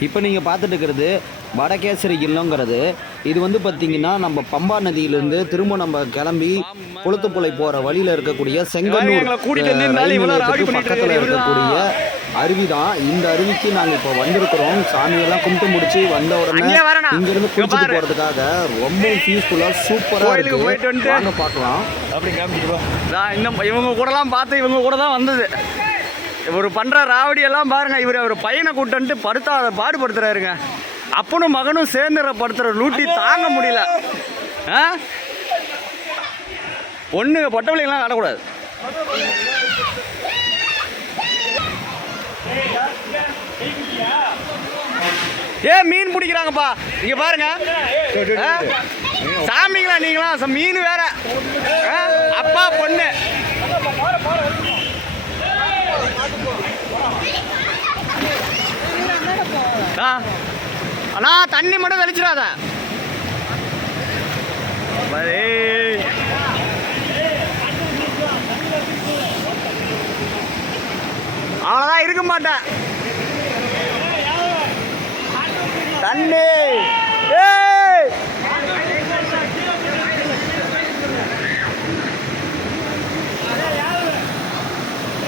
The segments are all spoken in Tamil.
இப்போ நீங்கள் பார்த்துட்டு இருக்கிறது வடகேசரி இல்லங்கிறது. இது வந்து பார்த்தீங்கன்னா நம்ம பம்பா நதியிலேருந்து திரும்ப நம்ம கிளம்பி குளத்துப்புழை போகிற வழியில் இருக்கக்கூடிய பண்ணிட்டு பக்கத்தில் இருக்கக்கூடிய அருவி தான் இந்த அருவிக்கு நாங்கள் இப்போ வந்திருக்கிறோம். சாமியெல்லாம் கும்பிட்டு முடிச்சு வந்த உடனே? இங்கிருந்து இங்க குளிச்சுட்டு. போகிறதுக்காக ரொம்ப பீஸ்ஃபுல்லாக சூப்பராக கோயிலுக்கு இருக்கு. போயிட்டு வந்துட்டு- வாங்க பார்க்கலாம். அப்படி காமிச்சிட்டு நான் இன்னும் இவங்க கூடலாம் பார்த்து இவங்க கூட தான் வந்தது. இவர் பண்ணுற ராவடியெல்லாம் பாருங்கள் இவர் அவர் பையனை கூட்டன்ட்டு படுத்தாத பாடுபடுத்துறாருங்க. அப்பனும் மகனும் சேர்ந்துற படுத்துற லூட்டி தாங்க முடியல. ஆ? ஒன்று பொட்டவளைங்களாம் காட்டக்கூடாது. ஏ மீன் பிடிக்கிறாங்கப்பா. இங்க பாருங்க. சாமிங்களா நீங்களா மீன் வேற. அப்பா பொண்ணு. அண்ணா தண்ணி மட்டும் தெளிச்சிடாத. அவ்வளோதான் இருக்க மாட்டேன். தண்ணி.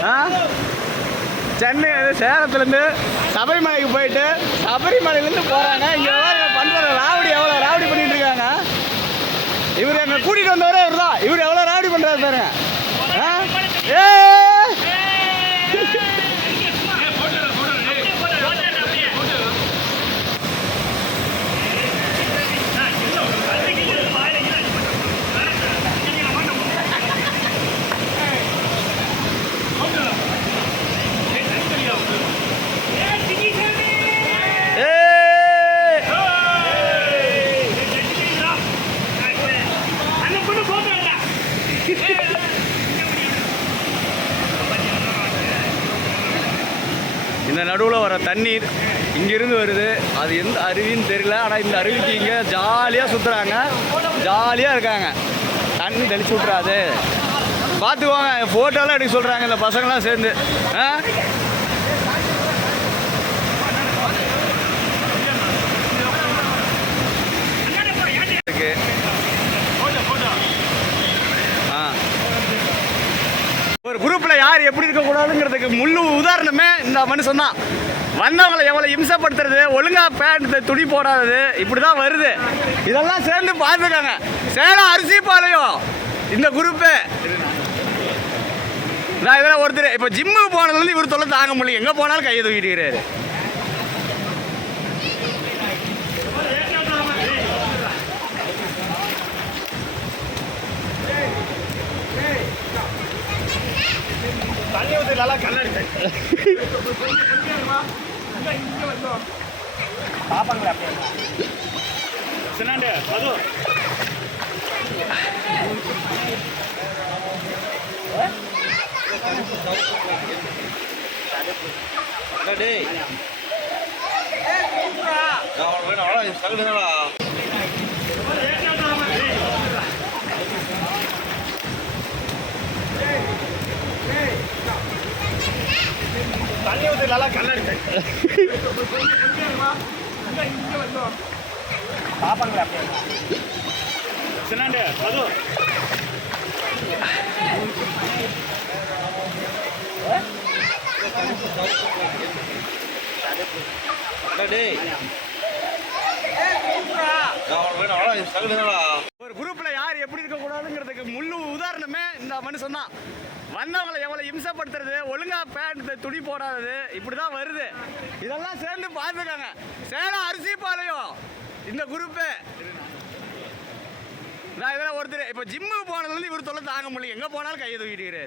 ஆ? சென்னை சேலத்துலேருந்து சபரிமலைக்கு போயிட்டு சபரிமலையிலேருந்து போகிறாங்க இங்கே பண்ணுற ராவடி எவ்வளோ ராவடி பண்ணிட்டு இருக்காங்க. இவர் என்னை கூட்டிகிட்டு வந்தவரே இவர் தான் இவர் எவ்வளோ ராவடி பண்ணுறாரு பாருங்க. இந்த நடுவில் வர தண்ணீர் இங்கிருந்து வருது. அது எந்த அருவின்னு தெரியல ஆனால் இந்த அருவிக்கு இங்கே ஜாலியாக சுற்றுறாங்க ஜாலியாக இருக்காங்க. தண்ணி தெளிச்சு விட்றாது பார்த்துக்கோங்க ஃபோட்டோலாம் எடுக்க சொல்கிறாங்க இந்த பசங்களாம் சேர்ந்து. ஆ? ஒரு குரூப்பில் யார் எப்படி இருக்கக்கூடாதுங்கிறதுக்கு முழு உதாரணமே இந்த மனுஷன் தான் வந்தவங்களை எவ்வளோ இம்சப்படுத்துறது ஒழுங்கா பேண்ட் துணி போடாதது இப்படி தான் வருது. இதெல்லாம் சேர்ந்து பார்த்துக்காங்க. சேலம் அரிசி பாளையம் இந்த குரூப்பு. நான் இதெல்லாம் ஒருத்தர் இப்போ ஜிம்முக்கு போனதுலேருந்து இவர் தொல்லை தாங்க முடியல. எங்கே போனாலும் கையை தூக்கிட்டு பாப்பாங்களே அப்படியே சின்னாண்டு அது டேய் தண்ணி பாப்பாங்களே சின்னாண்டு ஒரு குரூப்ல யார் எப்படி இருக்க கூடாதுங்கிறதுக்கு முழு உதாரணமே இந்த மனுஷன் தான் வந்தவங்களை எவ்வளோ இம்சப்படுத்துறது? ஒழுங்காக பேண்ட் துணி போடாதது. இப்படி தான் வருது. இதெல்லாம் சேர்ந்து பார்த்துக்காங்க. சேலம் அரிசி பாளையம் இந்த குரூப்பு நான் இதெல்லாம் ஒருத்தர் இப்போ ஜிம்முக்கு போனதுலேருந்து இவர் தொல்லை தாங்க முடியல. எங்கே போனாலும் கையை தூக்கிட்டு